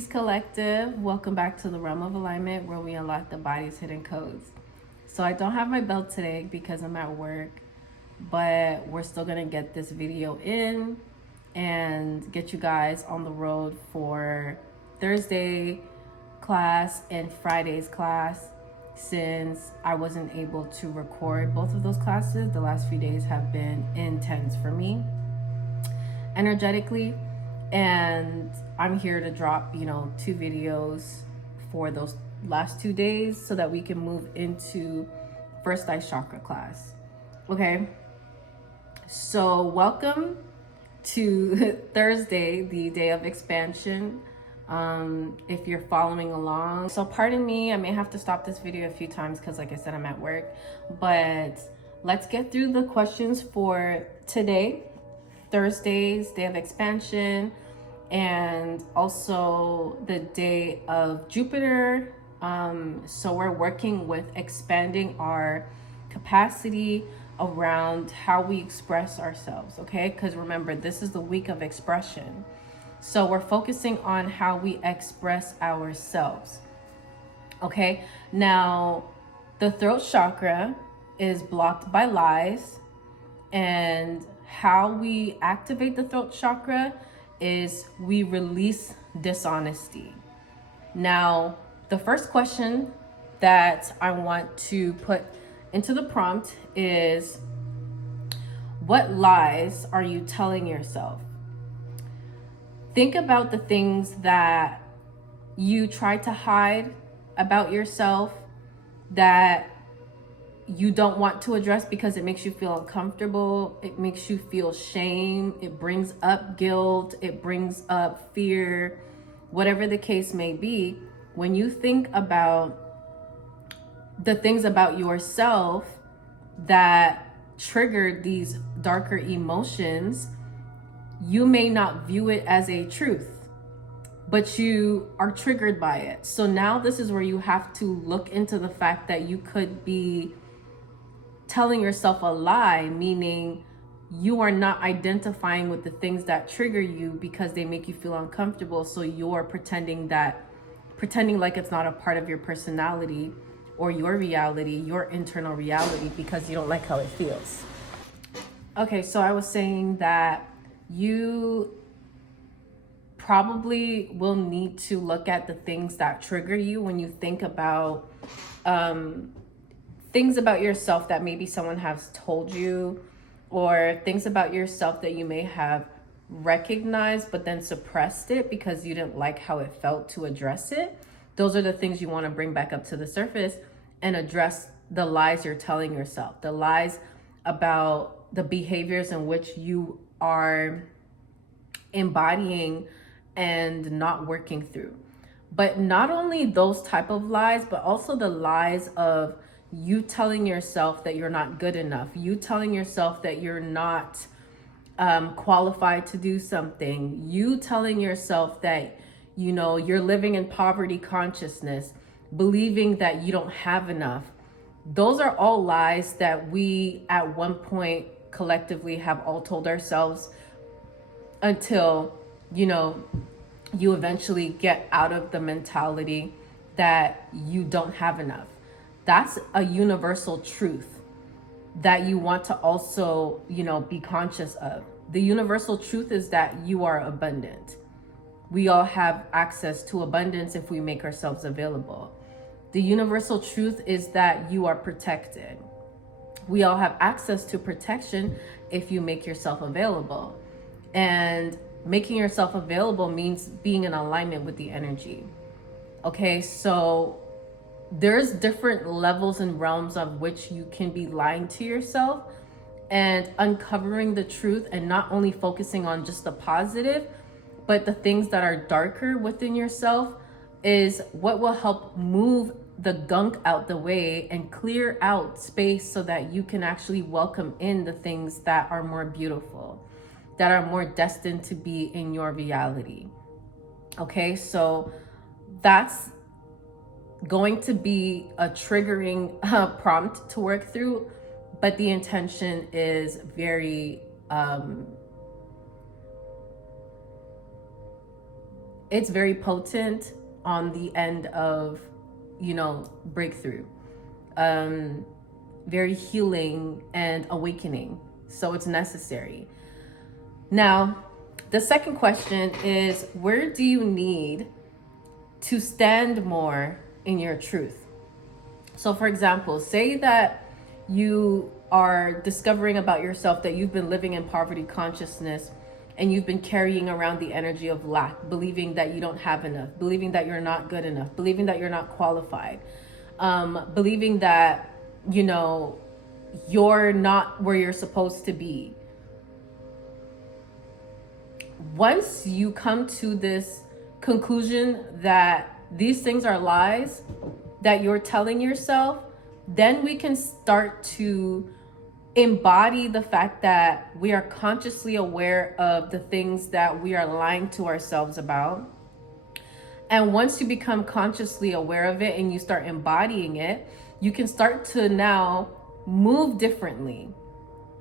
Peace Collective. Welcome back to the realm of alignment where we unlock the body's hidden codes. So I don't have my belt today because I'm at work, but we're still gonna get this video in and get you guys on the road for Thursday class and Friday's class. Since I wasn't able to record both of those classes, the last few days have been intense for me energetically, and I'm here to drop 2 videos for those last 2 days so that we can move into first eye chakra class. Okay, so welcome to Thursday, the day of expansion. If you're following along, so pardon me, I may have to stop this video a few times because like I said, I'm at work, but let's get through the questions for today, Thursday's day of expansion, and also the day of Jupiter. So we're working with expanding our capacity around how we express ourselves, okay? Because remember, this is the week of expression. So we're focusing on how we express ourselves, okay? Now, the throat chakra is blocked by lies, and how we activate the throat chakra is we release dishonesty. Now, the first question that I want to put into the prompt is, what lies are you telling yourself? Think about the things that you try to hide about yourself that you don't want to address because it makes you feel uncomfortable. It makes you feel shame. It brings up guilt. It brings up fear, whatever the case may be. When you think about the things about yourself that triggered these darker emotions, you may not view it as a truth, but you are triggered by it. So now this is where you have to look into the fact that you could be telling yourself a lie, meaning you are not identifying with the things that trigger you because they make you feel uncomfortable. So you're pretending like it's not a part of your personality or your reality, your internal reality, because you don't like how it feels. Okay, so I was saying that you probably will need to look at the things that trigger you when you think about things about yourself that maybe someone has told you, or things about yourself that you may have recognized but then suppressed it because you didn't like how it felt to address it. Those are the things you want to bring back up to the surface and address the lies you're telling yourself, the lies about the behaviors in which you are embodying and not working through. But not only those type of lies, but also the lies of you telling yourself that you're not good enough, you telling yourself that you're not qualified to do something, you telling yourself that you're living in poverty consciousness, believing that you don't have enough. Those are all lies that we at one point collectively have all told ourselves until you eventually get out of the mentality that you don't have enough. That's a universal truth that you want to also be conscious of. The universal truth is that you are abundant. We all have access to abundance if we make ourselves available. The universal truth is that you are protected. We all have access to protection if you make yourself available. And making yourself available means being in alignment with the energy. Okay, so there's different levels and realms of which you can be lying to yourself and uncovering the truth, and not only focusing on just the positive, but the things that are darker within yourself is what will help move the gunk out the way and clear out space so that you can actually welcome in the things that are more beautiful, that are more destined to be in your reality. Okay, so that's going to be a triggering prompt to work through, but the intention is very it's very potent on the end of, breakthrough, very healing and awakening. So it's necessary. Now, the second question is, where do you need to stand more in your truth? So for example, say that you are discovering about yourself that you've been living in poverty consciousness and you've been carrying around the energy of lack, believing that you don't have enough, believing that you're not good enough, believing that you're not qualified, believing that, you're not where you're supposed to be. Once you come to this conclusion that these things are lies that you're telling yourself, then we can start to embody the fact that we are consciously aware of the things that we are lying to ourselves about. And once you become consciously aware of it and you start embodying it, you can start to now move differently,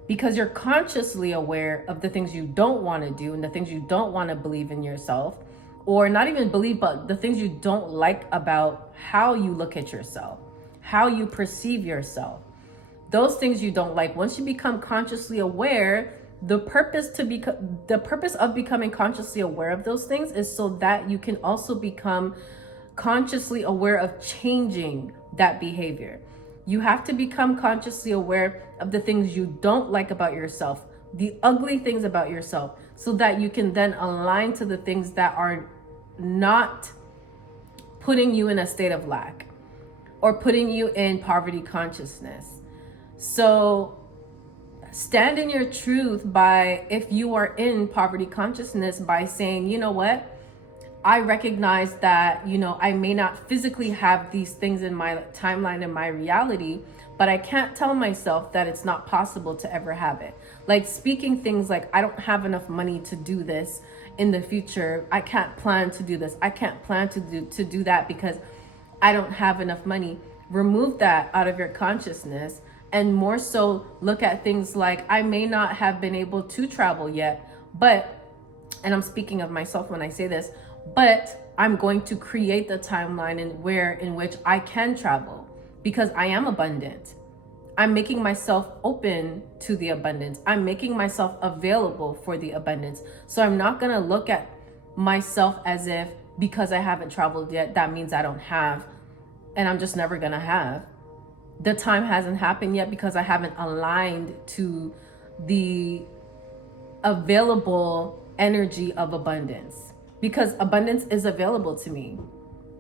because you're consciously aware of the things you don't want to do and the things you don't want to believe in yourself, or not even believe, but the things you don't like about how you look at yourself, how you perceive yourself. Those things you don't like, once you become consciously aware, the purpose of becoming consciously aware of those things is so that you can also become consciously aware of changing that behavior. You have to become consciously aware of the things you don't like about yourself, the ugly things about yourself, so that you can then align to the things that are not putting you in a state of lack or putting you in poverty consciousness. So stand in your truth by, if you are in poverty consciousness, by saying, you know what? I recognize that, I may not physically have these things in my timeline, in my reality, but I can't tell myself that it's not possible to ever have it. Like speaking things like, I don't have enough money to do this in the future. I can't plan to do this. I can't plan to do that because I don't have enough money. Remove that out of your consciousness, and more so look at things like, I may not have been able to travel yet, but, and I'm speaking of myself when I say this, but I'm going to create the timeline in which I can travel, because I am abundant. I'm making myself open to the abundance. I'm making myself available for the abundance. So I'm not going to look at myself as if, because I haven't traveled yet, that means I don't have, and I'm just never going to have. The time hasn't happened yet because I haven't aligned to the available energy of abundance. Because abundance is available to me.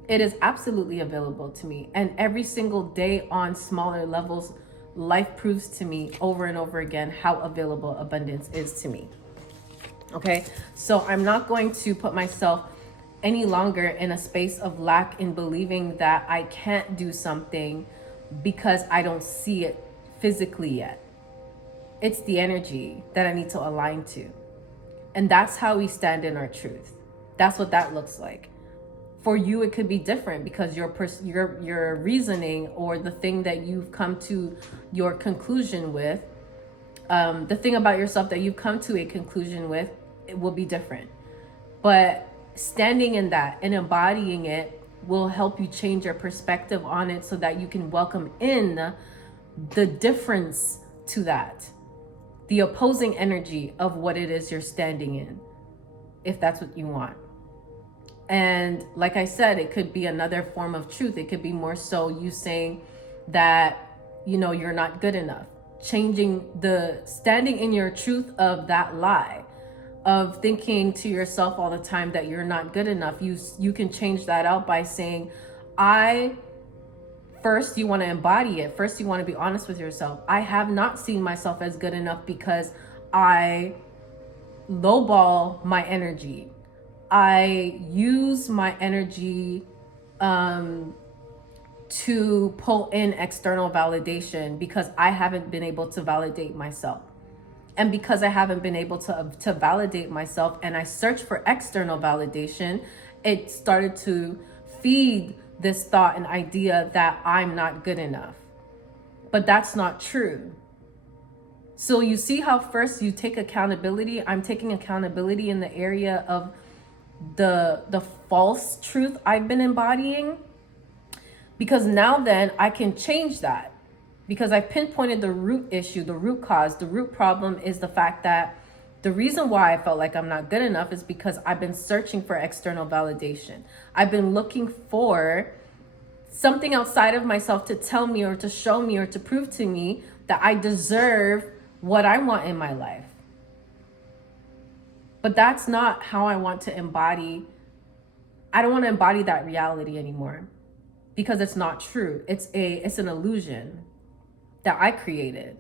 It is absolutely available to me. And every single day on smaller levels, life proves to me over and over again how available abundance is to me. Okay, so I'm not going to put myself any longer in a space of lack in believing that I can't do something because I don't see it physically yet. It's the energy that I need to align to. And that's how we stand in our truth. That's what that looks like. For you, it could be different because your reasoning, or the thing that you've come to your conclusion with, the thing about yourself that you've come to a conclusion with, it will be different. But standing in that and embodying it will help you change your perspective on it, so that you can welcome in the difference to that, the opposing energy of what it is you're standing in, if that's what you want. And like I said, it could be another form of truth. It could be more so you saying that, you're not good enough. Changing standing in your truth of that lie, of thinking to yourself all the time that you're not good enough. You can change that out by saying, first you want to embody it. First you want to be honest with yourself. I have not seen myself as good enough because I lowball my energy. I use my energy to pull in external validation because I haven't been able to validate myself. And because I haven't been able to validate myself, and I search for external validation, it started to feed this thought and idea that I'm not good enough. But that's not true. So you see how first you take accountability. I'm taking accountability in the area of the false truth I've been embodying, because now then I can change that, because I pinpointed the root issue, the root cause. The root problem is the fact that the reason why I felt like I'm not good enough is because I've been searching for external validation. I've been looking for something outside of myself to tell me or to show me or to prove to me that I deserve what I want in my life. But that's not how I want to embody. I don't want to embody that reality anymore, because it's not true. It's an illusion that I created.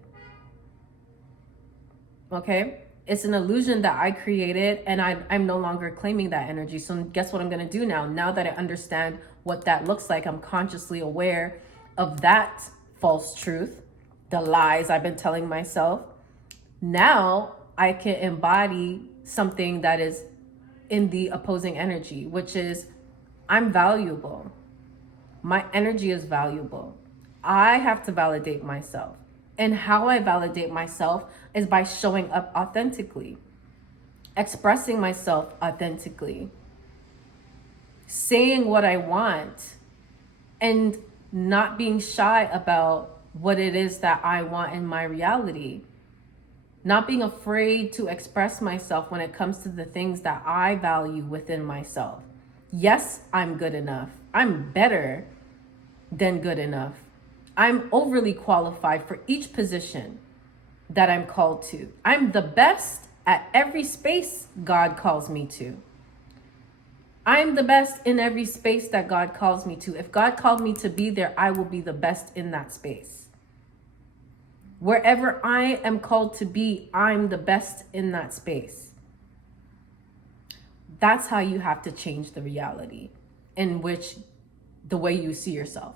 Okay? It's an illusion that I created, and I'm no longer claiming that energy. So guess what I'm going to do now? Now that I understand what that looks like, I'm consciously aware of that false truth, the lies I've been telling myself. Now I can embody something that is in the opposing energy, which is I'm valuable. My energy is valuable. I have to validate myself. And how I validate myself is by showing up authentically, expressing myself authentically, saying what I want, and not being shy about what it is that I want in my reality. Not being afraid to express myself when it comes to the things that I value within myself. Yes, I'm good enough. I'm better than good enough. I'm overly qualified for each position that I'm called to. I'm the best at every space God calls me to. I'm the best in every space that God calls me to. If God called me to be there, I will be the best in that space. Wherever I am called to be, I'm the best in that space. That's how you have to change the reality in which the way you see yourself.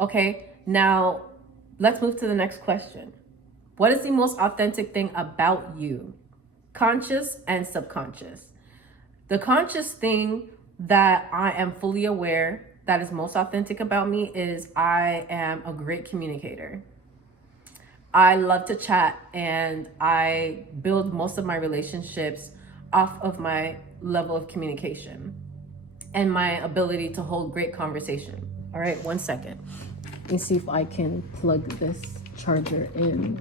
Okay, now let's move to the next question. What is the most authentic thing about you? Conscious and subconscious. The conscious thing that I am fully aware that is most authentic about me is I am a great communicator. I love to chat, and I build most of my relationships off of my level of communication and my ability to hold great conversation. All right, 1 second. Let me see if I can plug this charger in.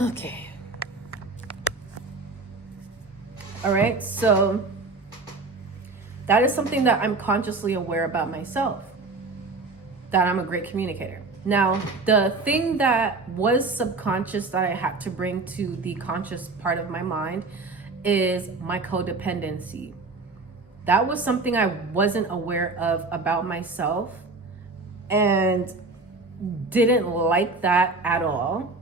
Okay. All right, so that is something that I'm consciously aware about myself, that I'm a great communicator. Now, the thing that was subconscious that I had to bring to the conscious part of my mind is my codependency. That was something I wasn't aware of about myself and didn't like that at all.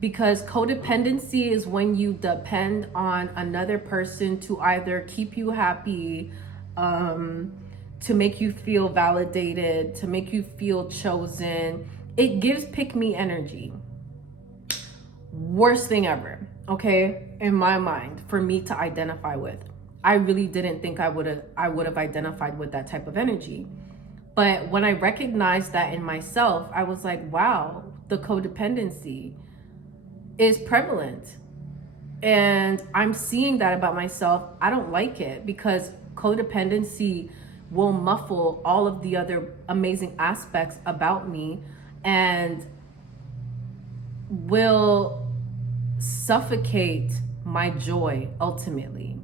Because codependency is when you depend on another person to either keep you happy, to make you feel validated, to make you feel chosen. It gives pick me energy. Worst thing ever, okay, in my mind, for me to identify with. I really didn't think I would have identified with that type of energy. But when I recognized that in myself, I was like, wow, the codependency is prevalent. And I'm seeing that about myself. I don't like it, because codependency will muffle all of the other amazing aspects about me and will suffocate my joy ultimately.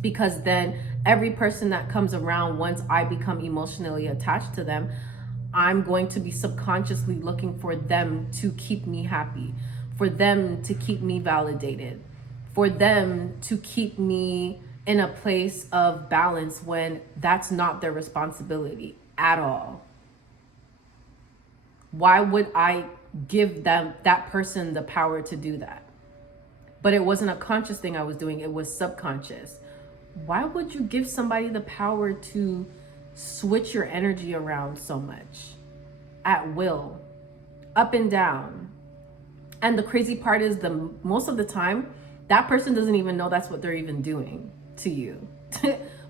Because then every person that comes around, once I become emotionally attached to them, I'm going to be subconsciously looking for them to keep me happy, for them to keep me validated, for them to keep me in a place of balance, when that's not their responsibility at all. Why would I give that person the power to do that? But it wasn't a conscious thing I was doing, it was subconscious. Why would you give somebody the power to switch your energy around so much at will, up and down? And the crazy part is, most of the time, that person doesn't even know that's what they're even doing to you.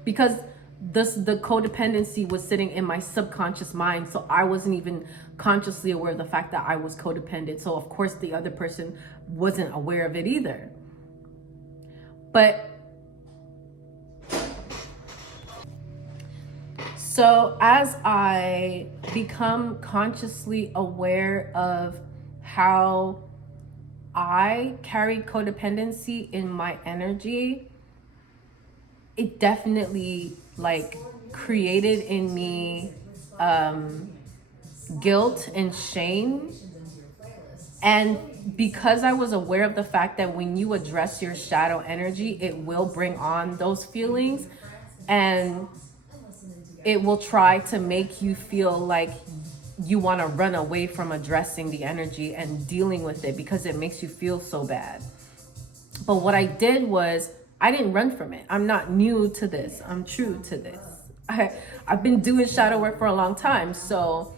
Because the codependency was sitting in my subconscious mind, so I wasn't even consciously aware of the fact that I was codependent. So of course the other person wasn't aware of it either. But so as I become consciously aware of how I carry codependency in my energy, it definitely like created in me guilt and shame. And because I was aware of the fact that when you address your shadow energy, it will bring on those feelings, and it will try to make you feel like you want to run away from addressing the energy and dealing with it because it makes you feel so bad. But what I did was I didn't run from it. I'm not new to this. I'm true to this. I've been doing shadow work for a long time, so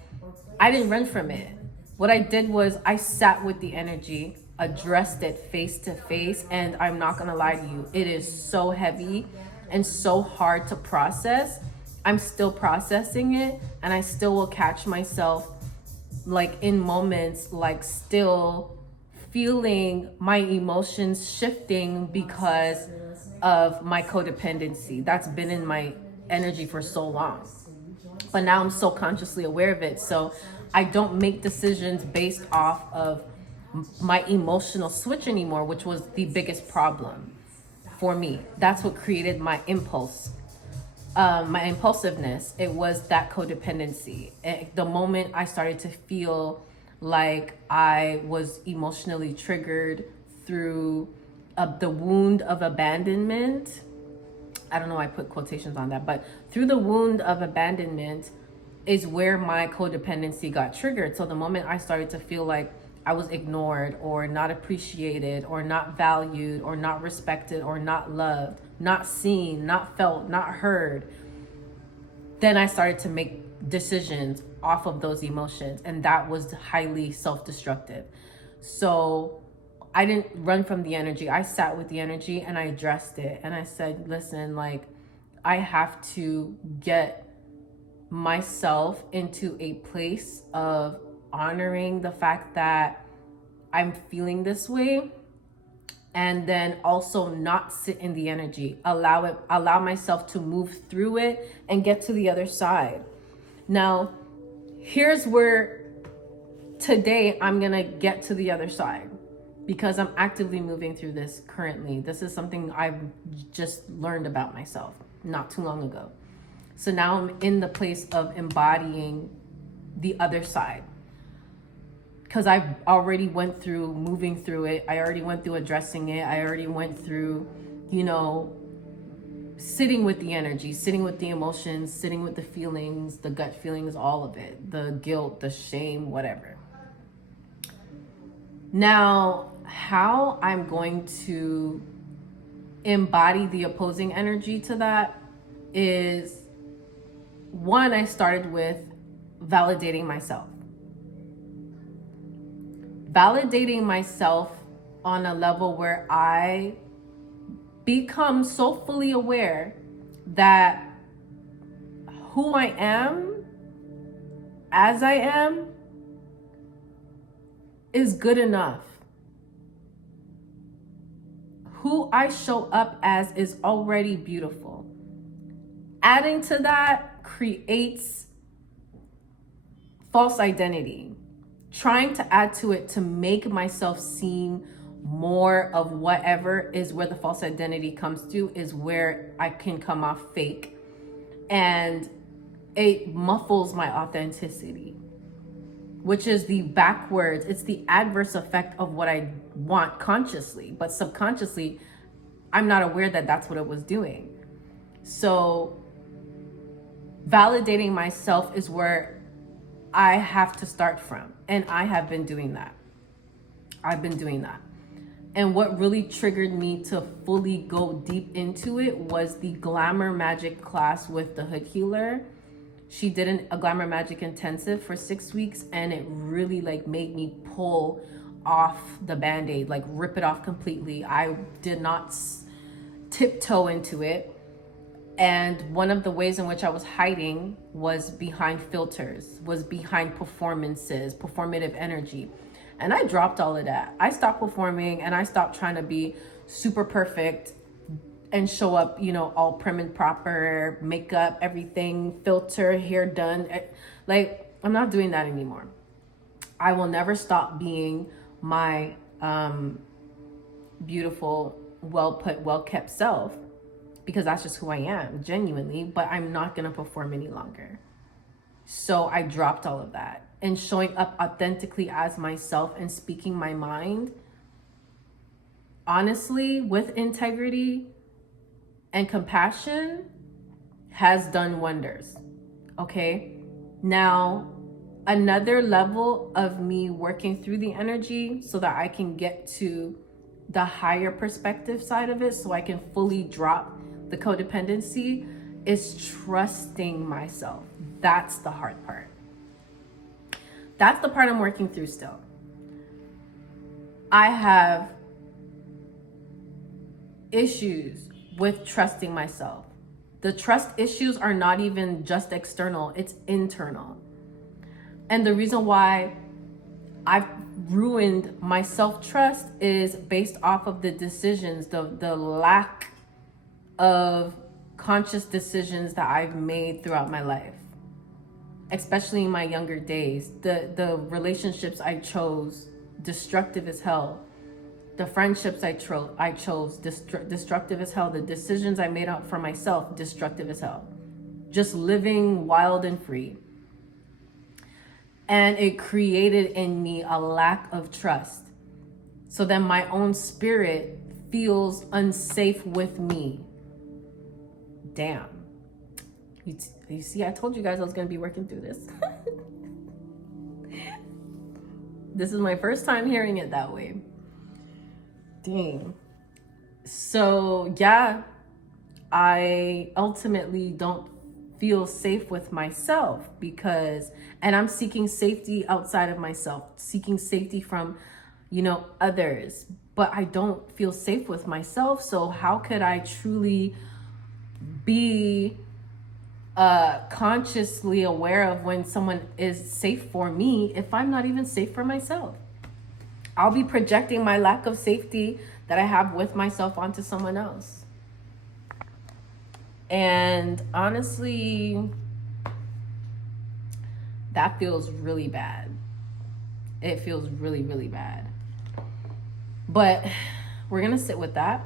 I didn't run from it. What I did was I sat with the energy, addressed it face to face, and I'm not gonna lie to you, it is so heavy and so hard to process. I'm still processing it, and I still will catch myself like in moments like still feeling my emotions shifting because of my codependency that's been in my energy for so long. But now I'm so consciously aware of it, so I don't make decisions based off of my emotional switch anymore, which was the biggest problem for me. That's what created my impulsiveness. It was that codependency. The moment I started to feel like I was emotionally triggered through the wound of abandonment. I don't know why I put quotations on that, but through the wound of abandonment is where my codependency got triggered. So the moment I started to feel like I was ignored or not appreciated or not valued or not respected or not loved, not seen, not felt, not heard, then I started to make decisions off of those emotions, and that was highly self-destructive. So I didn't run from the energy. I sat with the energy and I addressed it, and I said, listen, like, I have to get myself into a place of honoring the fact that I'm feeling this way, and then also not sit in the energy, allow myself to move through it and get to the other side. Now, here's where today I'm gonna get to the other side, because I'm actively moving through this currently. This is something I've just learned about myself not too long ago. So now I'm in the place of embodying the other side, because I've already went through moving through it. I already went through addressing it. I already went through, sitting with the energy, sitting with the emotions, sitting with the feelings, the gut feelings, all of it, the guilt, the shame, whatever. Now, how I'm going to embody the opposing energy to that is, one, I started with validating myself. Validating myself on a level where I become so fully aware that who I am, as I am, is good enough. Who I show up as is already beautiful. Adding to that creates false identity. Trying to add to it to make myself seem more of whatever is where the false identity comes through, is where I can come off fake, and it muffles my authenticity, which is it's the adverse effect of what I want consciously, but subconsciously I'm not aware that that's what it was doing. So validating myself is where I have to start from, and I have been doing that. And what really triggered me to fully go deep into it was the glamour magic class with the hood healer. She did a glamour magic intensive for 6 weeks, and it really made me pull off the band-aid, rip it off completely. I did not tiptoe into it. And one of the ways in which I was hiding was behind filters, was behind performances, performative energy. And I dropped all of that. I stopped performing and I stopped trying to be super perfect and show up, you know, all prim and proper, makeup, everything, filter, hair done. Like, I'm not doing that anymore. I will never stop being my beautiful, well put, well kept self, because that's just who I am, genuinely, but I'm not gonna perform any longer. So I dropped all of that, and showing up authentically as myself and speaking my mind, honestly, with integrity and compassion, has done wonders. Okay? Now, another level of me working through the energy so that I can get to the higher perspective side of it, so I can fully drop the codependency, is trusting myself. That's the hard part. That's the part I'm working through still. I have issues with trusting myself. The trust issues are not even just external, it's internal. And the reason why I've ruined my self-trust is based off of the decisions, the lack of conscious decisions that I've made throughout my life, especially in my younger days. The relationships I chose, destructive as hell. The friendships I chose, destructive as hell. The decisions I made out for myself, destructive as hell. Just living wild and free. And it created in me a lack of trust. So then my own spirit feels unsafe with me. Damn. You see, I told you guys I was going to be working through this. This is my first time hearing it that way. Dang. So, yeah, I ultimately don't feel safe with myself because, and I'm seeking safety outside of myself, seeking safety from, you know, others, but I don't feel safe with myself. So how could I truly be consciously aware of when someone is safe for me if I'm not even safe for myself? I'll be projecting my lack of safety that I have with myself onto someone else. And honestly, that feels really bad. It feels really, really bad. But we're going to sit with that.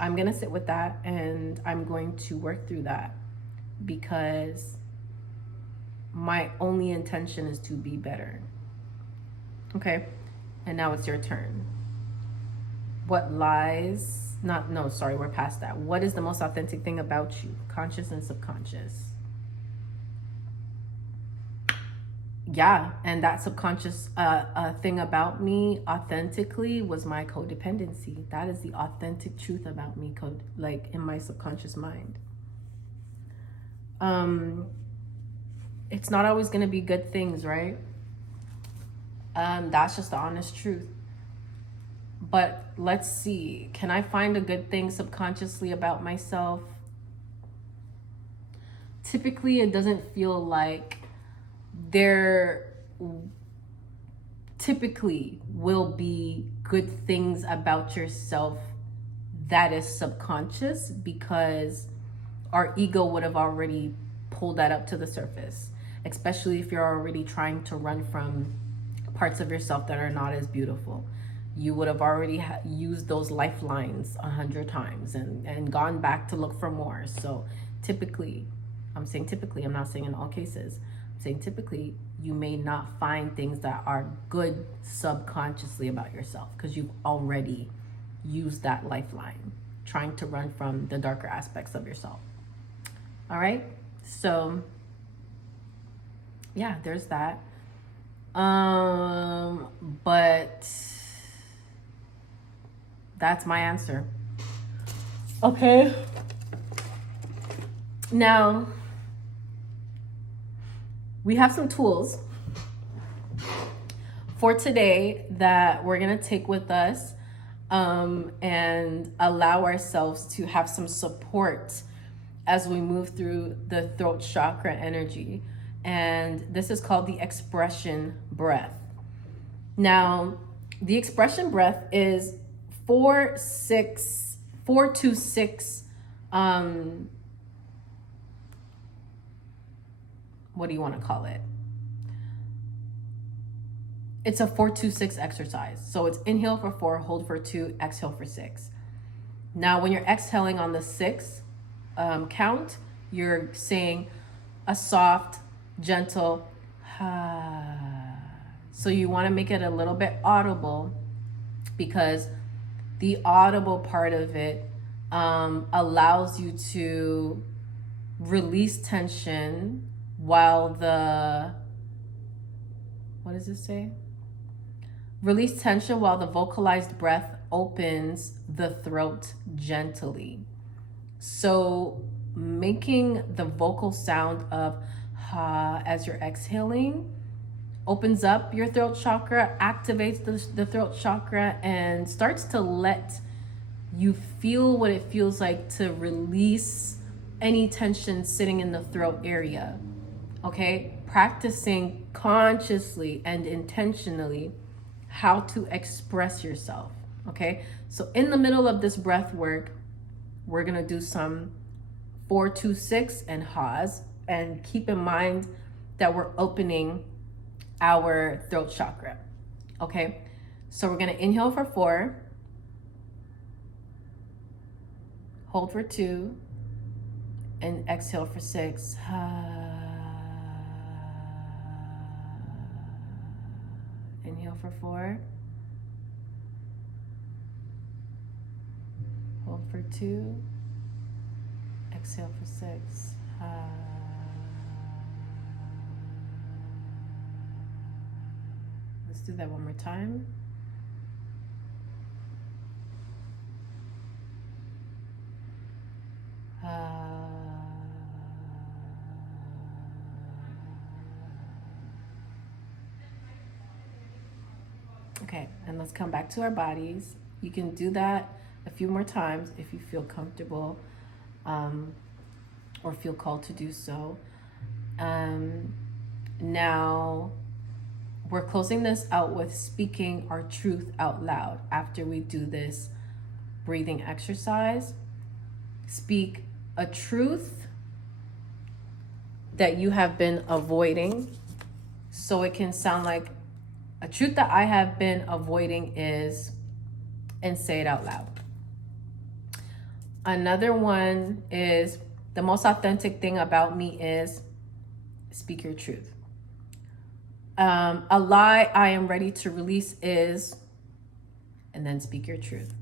I'm going to sit with that, and I'm going to work through that, because my only intention is to be better. Okay? And now it's your turn. What lies, we're past that. What is the most authentic thing about you? Conscious and subconscious. Yeah, and that subconscious thing about me authentically was my codependency. That is the authentic truth about me, like in my subconscious mind. It's not always going to be good things, right? That's just the honest truth. But let's see, can I find a good thing subconsciously about myself? Typically, it doesn't feel like there typically will be good things about yourself that is subconscious, because our ego would have already pulled that up to the surface, especially if you're already trying to run from parts of yourself that are not as beautiful. You would have already used those lifelines 100 times and gone back to look for more. So typically, I'm saying typically, I'm not saying in all cases, I'm saying typically, you may not find things that are good subconsciously about yourself because you've already used that lifeline, trying to run from the darker aspects of yourself. All right? So, yeah, there's that. But that's my answer. Okay. Now, we have some tools for today that we're going to take with us and allow ourselves to have some support as we move through the throat chakra energy. And this is called the expression breath. Now, the expression breath is 4 to 6 what do you want to call it? It's a 4-2-6 exercise. So it's inhale for 4, hold for 2, exhale for 6. Now, when you're exhaling on the 6 count, you're saying a soft, gentle, so you want to make it a little bit audible, because the audible part of it allows you to release tension while the, what does it say? Release tension while the vocalized breath opens the throat gently. So making the vocal sound of ha as you're exhaling opens up your throat chakra, activates the throat chakra, and starts to let you feel what it feels like to release any tension sitting in the throat area. Okay? Practicing consciously and intentionally how to express yourself. Okay? So in the middle of this breath work, we're gonna do some 4-2-6 and ha's, and keep in mind that we're opening our throat chakra. Okay, so we're gonna inhale for 4, hold for 2, and exhale for 6. Inhale for 4, hold for 2, exhale for 6. Let's do that one more time. Okay, and let's come back to our bodies. You can do that a few more times if you feel comfortable or feel called to do so. Now, we're closing this out with speaking our truth out loud. After we do this breathing exercise, speak a truth that you have been avoiding. So it can sound like, a truth that I have been avoiding is, and say it out loud. Another one is, the most authentic thing about me is, speak your truth. A lie I am ready to release is, and then speak your truth.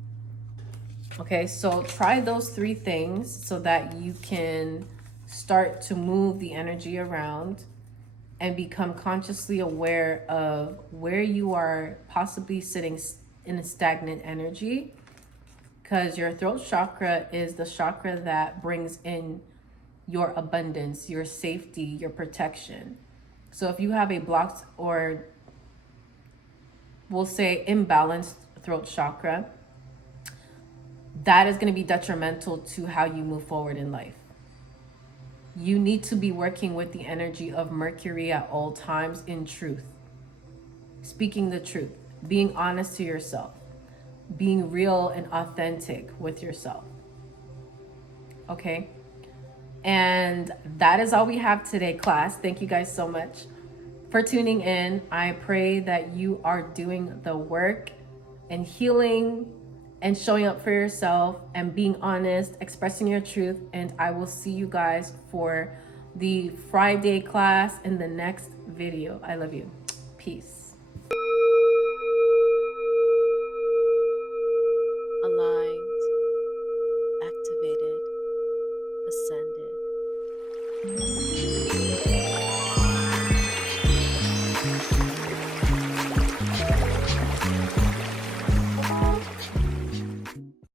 Okay, so try those 3 things so that you can start to move the energy around and become consciously aware of where you are possibly sitting in a stagnant energy, because your throat chakra is the chakra that brings in your abundance, your safety, your protection. So if you have a blocked, or we'll say imbalanced throat chakra, that is going to be detrimental to how you move forward in life. You need to be working with the energy of Mercury at all times in truth. Speaking the truth, being honest to yourself, being real and authentic with yourself. Okay? And that is all we have today, class. Thank you guys so much for tuning in. I pray that you are doing the work and healing and showing up for yourself and being honest, expressing your truth. And I will see you guys for the Friday class in the next video. I love you. Peace.